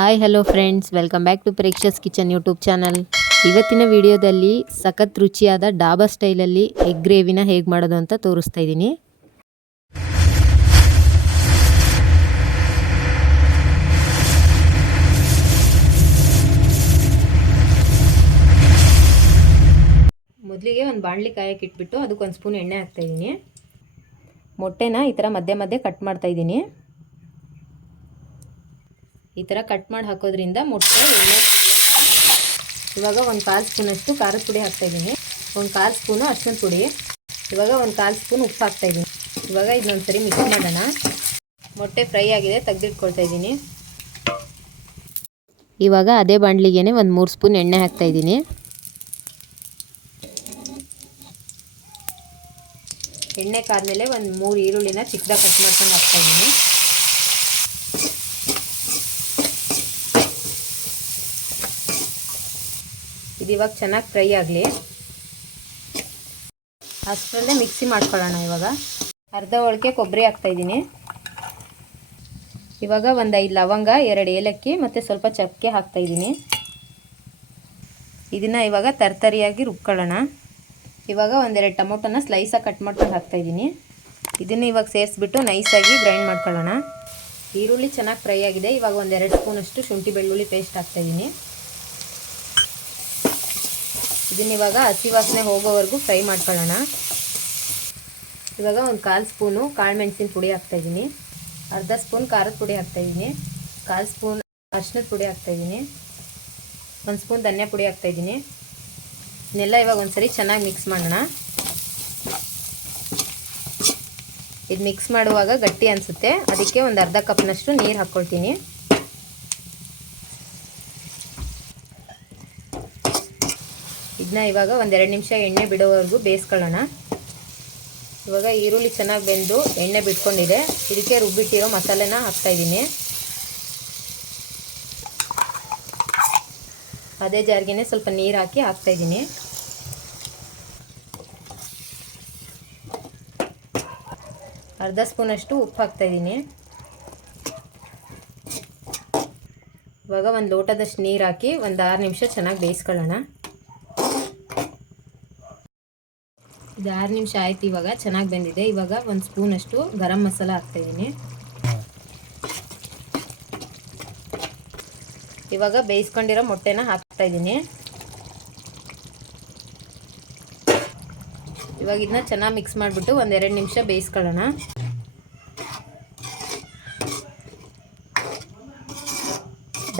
Hi hello friends, welcome back to Preksha's kitchen YouTube channel. ಇವತ್ತಿನ ವಿಡಿಯೋದಲ್ಲಿ ಸಖತ್ ರುಚಿಯಾದ ಡಾಬಾ ಸ್ಟೈಲಲ್ಲಿ ಎಗ್ ಗ್ರೇವಿನ ಹೇಗೆ ಮಾಡೋದು ಅಂತ ತೋರಿಸ್ತಾ ಇದ್ದೀನಿ. ಮೊದಲಿಗೆ ಒಂದು ಬಾಣಲಿ ಕಾಯಕ್ಕೆ ಇಟ್ಬಿಟ್ಟು ಅದಕ್ಕೆ ಒಂದು ಸ್ಪೂನ್ ಎಣ್ಣೆ ಹಾಕ್ತಾ ಇದ್ದೀನಿ. ಮೊಟ್ಟೆನ ಈ ಥರ ಮಧ್ಯೆ ಮಧ್ಯೆ ಕಟ್ ಮಾಡ್ತಾ ಇದ್ದೀನಿ. ಈ ಥರ ಕಟ್ ಮಾಡಿ ಹಾಕೋದ್ರಿಂದ ಮೊಟ್ಟೆ ಎಣ್ಣೆ ಇವಾಗ ಒಂದು 1/4 ಸ್ಪೂನಷ್ಟು ಖಾರದ ಪುಡಿ ಹಾಕ್ತಾಯಿದ್ದೀನಿ. ಒಂದು 1/4 ಸ್ಪೂನು ಅರಿಶಿನ ಪುಡಿ. ಇವಾಗ ಒಂದು 1/4 ಸ್ಪೂನ್ ಉಪ್ಪು ಹಾಕ್ತಾಯಿದ್ದೀನಿ. ಇವಾಗ ಇದನ್ನೊಂದು ಸರಿ ಮಿಕ್ಸ್ ಮಾಡೋಣ. ಮೊಟ್ಟೆ ಫ್ರೈ ಆಗಿದೆ, ತೆಗೆದಿಟ್ಕೊಳ್ತಾ ಇದ್ದೀನಿ. ಇವಾಗ ಅದೇ ಬಾಣಲಿಗೆ ಒಂದು 3 ಸ್ಪೂನ್ ಎಣ್ಣೆ ಹಾಕ್ತಾಯಿದ್ದೀನಿ. ಎಣ್ಣೆ ಕಾದ್ಮೇಲೆ ಒಂದು 3 ಈರುಳ್ಳಿನ ಚಿಕ್ಕದಾಗಿ ಕಟ್ ಮಾಡ್ಕೊಂಡು ಹಾಕ್ತಾಯಿದ್ದೀನಿ. ಇದು ಇವಾಗ ಚೆನ್ನಾಗಿ ಫ್ರೈ ಆಗಲಿ. ಅಷ್ಟರಲ್ಲೇ ಮಿಕ್ಸಿ ಮಾಡ್ಕೊಳ್ಳೋಣ. ಇವಾಗ ಅರ್ಧ ಒಳಗೆ ಕೊಬ್ಬರಿ ಹಾಕ್ತಾಯಿದ್ದೀನಿ. ಇವಾಗ ಒಂದು 5 ಲವಂಗ, 2 ಏಲಕ್ಕಿ ಮತ್ತು ಸ್ವಲ್ಪ ಚಕ್ಕೆ ಹಾಕ್ತಾಯಿದ್ದೀನಿ. ಇದನ್ನು ಇವಾಗ ತರ್ತರಿಯಾಗಿ ರುಬ್ಕೊಳ್ಳೋಣ. ಇವಾಗ 1-2 ಟೊಮೊಟೊನ ಸ್ಲೈಸಾಗಿ ಕಟ್ ಮಾಡ್ಕೊಂಡು ಹಾಕ್ತಾಯಿದ್ದೀನಿ. ಇದನ್ನು ಇವಾಗ ಸೇರಿಸ್ಬಿಟ್ಟು ನೈಸಾಗಿ ಗ್ರೈಂಡ್ ಮಾಡ್ಕೊಳ್ಳೋಣ. ಈರುಳ್ಳಿ ಚೆನ್ನಾಗಿ ಫ್ರೈ ಆಗಿದೆ. ಇವಾಗ 1-2 ಸ್ಪೂನಷ್ಟು ಶುಂಠಿ ಬೆಳ್ಳುಳ್ಳಿ ಪೇಸ್ಟ್ ಹಾಕ್ತಾಯಿದ್ದೀನಿ. ಇದನ್ನ ಇವಾಗ ಹಸಿ ವಾಸನೆ ಹೋಗೋವರೆಗೂ ಫ್ರೈ ಮಾಡ್ಕೊಳ್ಳೋಣ. ಇವಾಗ ಒಂದು 1/4 ಸ್ಪೂನು ಕಾಳು ಮೆಣಸಿನ ಪುಡಿ ಹಾಕ್ತಾಯಿದ್ದೀನಿ. ಅರ್ಧ ಸ್ಪೂನ್ ಖಾರದ ಪುಡಿ ಹಾಕ್ತಾಯಿದ್ದೀನಿ. 1/4 ಸ್ಪೂನ್ ಅರಿಶಿನದ ಪುಡಿ ಹಾಕ್ತಾಯಿದ್ದೀನಿ. 1 ಸ್ಪೂನ್ ಧನಿಯಾ ಪುಡಿ ಹಾಕ್ತಾಯಿದ್ದೀನಿ. ಇದನ್ನೆಲ್ಲ ಇವಾಗ ಒಂದ್ಸರಿ ಚೆನ್ನಾಗಿ ಮಿಕ್ಸ್ ಮಾಡೋಣ. ಇದು ಮಿಕ್ಸ್ ಮಾಡುವಾಗ ಗಟ್ಟಿ ಅನಿಸುತ್ತೆ, ಅದಕ್ಕೆ ಒಂದು ಅರ್ಧ ಕಪ್ನಷ್ಟು ನೀರು ಹಾಕ್ಕೊಳ್ತೀನಿ. ಇದನ್ನ ಇವಾಗ 1-2 ನಿಮಿಷ ಎಣ್ಣೆ ಬಿಡೋವರೆಗೂ ಬೇಯಿಸ್ಕೊಳ್ಳೋಣ. ಇವಾಗ ಈರುಳ್ಳಿ ಚೆನ್ನಾಗಿ ಬೆಂದು ಎಣ್ಣೆ ಬಿಟ್ಕೊಂಡಿದೆ. ಇದಕ್ಕೆ ರುಬ್ಬಿಟ್ಟಿರೋ ಮಸಾಲೆನ ಹಾಕ್ತಾಯಿದ್ದೀನಿ. ಅದೇ ಜಾರ್ಗೆ ಸ್ವಲ್ಪ ನೀರು ಹಾಕಿ ಹಾಕ್ತಾಯಿದ್ದೀನಿ. ಅರ್ಧ ಸ್ಪೂನಷ್ಟು ಉಪ್ಪು ಹಾಕ್ತಾಯಿದ್ದೀನಿ. ಇವಾಗ ಒಂದು ಲೋಟದಷ್ಟು ನೀರು ಹಾಕಿ ಒಂದು 6 ನಿಮಿಷ ಚೆನ್ನಾಗಿ ಬೇಯಿಸ್ಕೊಳ್ಳೋಣ. ಇದು 6 ನಿಮಿಷ ಆಯ್ತು. ಇವಾಗ ಚೆನ್ನಾಗಿ ಬೆಂದಿದೆ. ಇವಾಗ 1 ಸ್ಪೂನಷ್ಟು ಗರಂ ಮಸಾಲ ಹಾಕ್ತಾಯಿದ್ದೀನಿ. ಇವಾಗ ಬೇಯಿಸ್ಕೊಂಡಿರೋ ಮೊಟ್ಟೆನ ಹಾಕ್ತಾಯಿದ್ದೀನಿ. ಇವಾಗ ಇದನ್ನ ಚೆನ್ನಾಗಿ ಮಿಕ್ಸ್ ಮಾಡಿಬಿಟ್ಟು 1-2 ನಿಮಿಷ ಬೇಯಿಸ್ಕೊಳ್ಳೋಣ.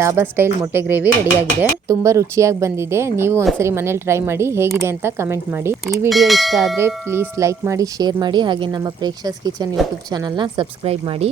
ಡಾಬಾ ಸ್ಟೈಲ್ ಮೊಟ್ಟೆ ಗ್ರೇವಿ ರೆಡಿಯಾಗಿದೆ. ತುಂಬ ರುಚಿಯಾಗಿ ಬಂದಿದೆ. ನೀವು ಒಂದ್ಸರಿ ಮನೇಲಿ ಟ್ರೈ ಮಾಡಿ ಹೇಗಿದೆ ಅಂತ ಕಮೆಂಟ್ ಮಾಡಿ. ಈ ವಿಡಿಯೋ ಇಷ್ಟ ಆದರೆ ಪ್ಲೀಸ್ ಲೈಕ್ ಮಾಡಿ, ಶೇರ್ ಮಾಡಿ, ಹಾಗೆ ನಮ್ಮ ಪ್ರೇಕ್ಷಸ್ ಕಿಚನ್ ಯೂಟ್ಯೂಬ್ ಚಾನಲ್ನ ಸಬ್ಸ್ಕ್ರೈಬ್ ಮಾಡಿ.